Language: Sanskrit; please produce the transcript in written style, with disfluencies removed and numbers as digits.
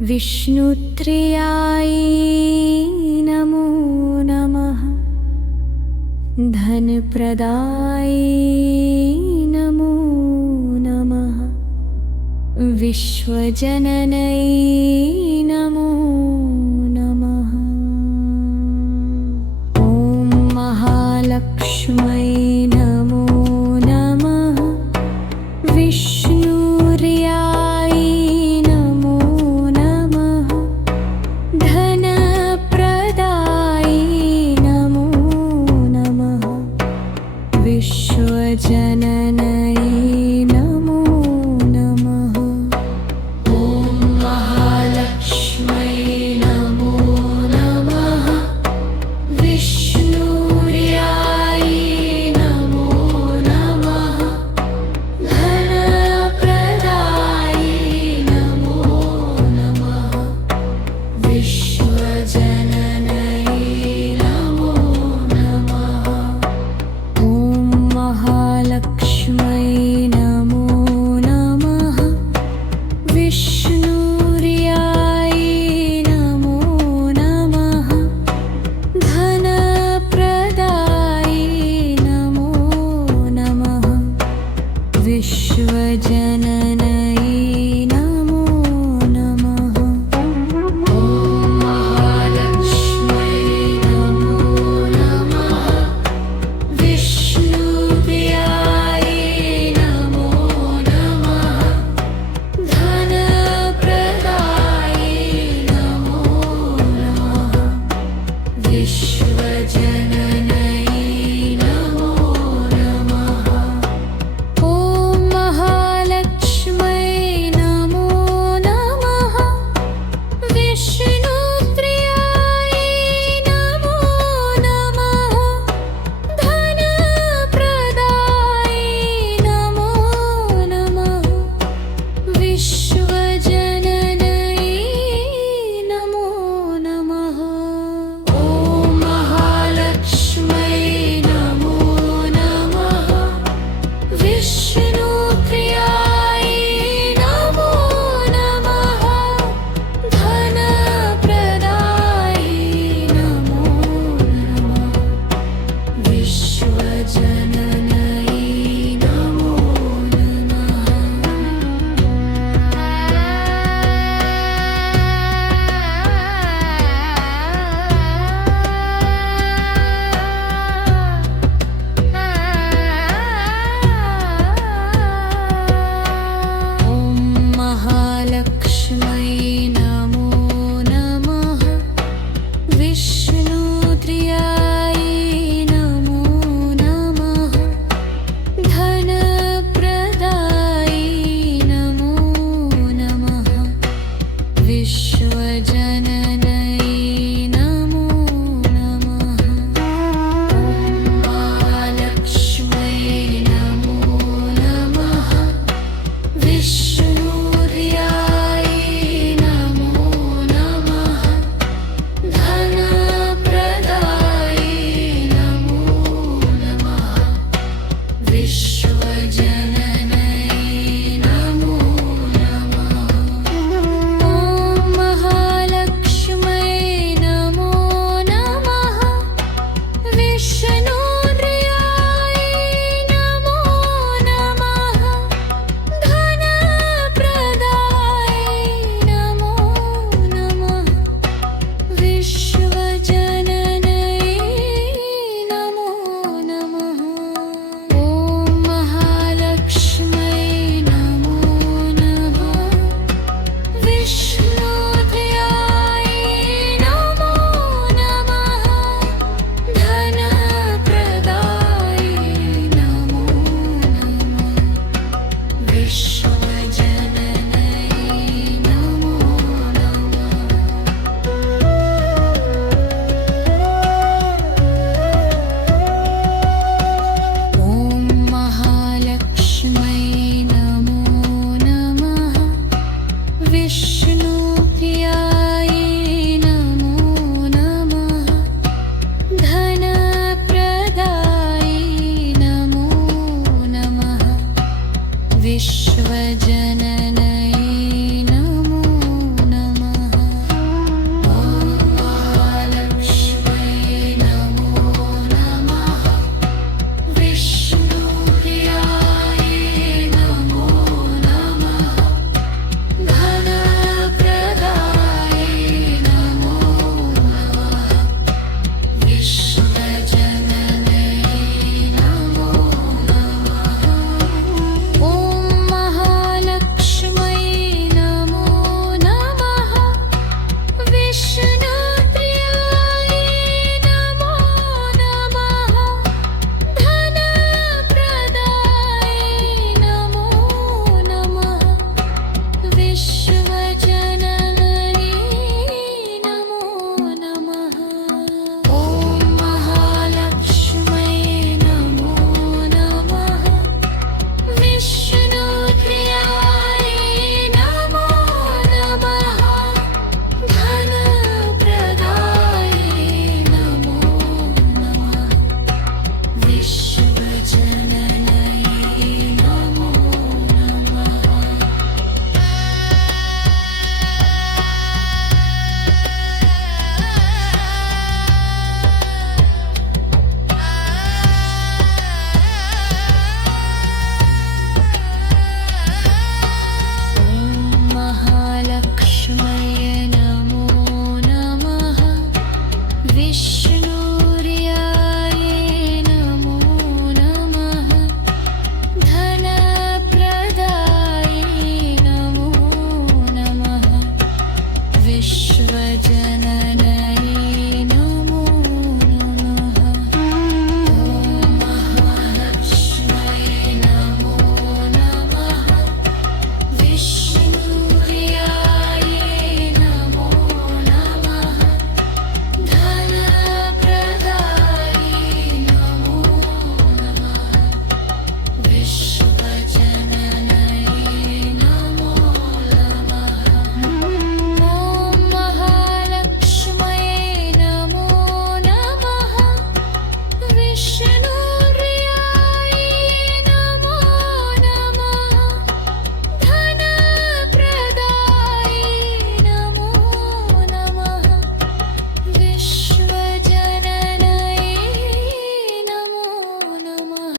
विष्णुप्रियाय नमो नमः। धनप्रदाय नमो नमः। विश्वजननै नमो नमः। ॐ महालक्ष्मै नमो नमः। विष्णुप्रियाय नमो नमः। धनप्रदाय नमो नमः। विश्वजननै नमो नमः। ॐ महालक्ष्मै नमो नमः। विष्णुप्रियाय नमो नमः। धनप्रदाय नमो नमः। विश्वजननै नमो नमः। ॐ महालक्ष्मै नमो नमः। विष्णुप्रियाय नमो नमः। धनप्रदाय नमो नमः। विश्वजननै नमो नमः। ॐ महालक्ष्मै नमो नमः। विष्णुप्रियाय नमो नमः। धनप्रदाय नमो नमः। विश्वजननै नमो नमः। ॐ महालक्ष्मै नमो नमः। विष्णुप्रियाय नमो नमः। धनप्रदाय नमो नमः। विश्वजननै नमो नमः। ॐ महालक्ष्मै नमो नमः। विष्णुप्रियाय नमो नमः। धनप्रदाय नमो नमः। विश्वजननै नमो नमः। ॐ महालक्ष्मै नमो नमः। विष्णुप्रियाय नमो नमः। धनप्रदाय नमो नमः। विश्वजननै नमो नमः। ॐ महालक्ष्मै नमो नमः। विष्णुप्रियाय नमो नमः। धनप्रदाय नमो नमः। विश्वजननै नमो नमः। ॐ महालक्ष्मै नमो नमः। विष्णुप्रियाय नमो नमः। धनप्रदाय नमो नमः। विश्वजननै नमो नमः। ॐ महालक्ष्मै नमो नमः। विष्णुप्रियाय नमो नमः। धनप्रदाय नमो नमः। विश्वजननै नमो नमः। ॐ महालक्ष्मै नमो नमः। विष्णुप्रियाय नमो नमः। धनप्रदाय नमो नमः। विश्वजननै नमो नमः। विश्व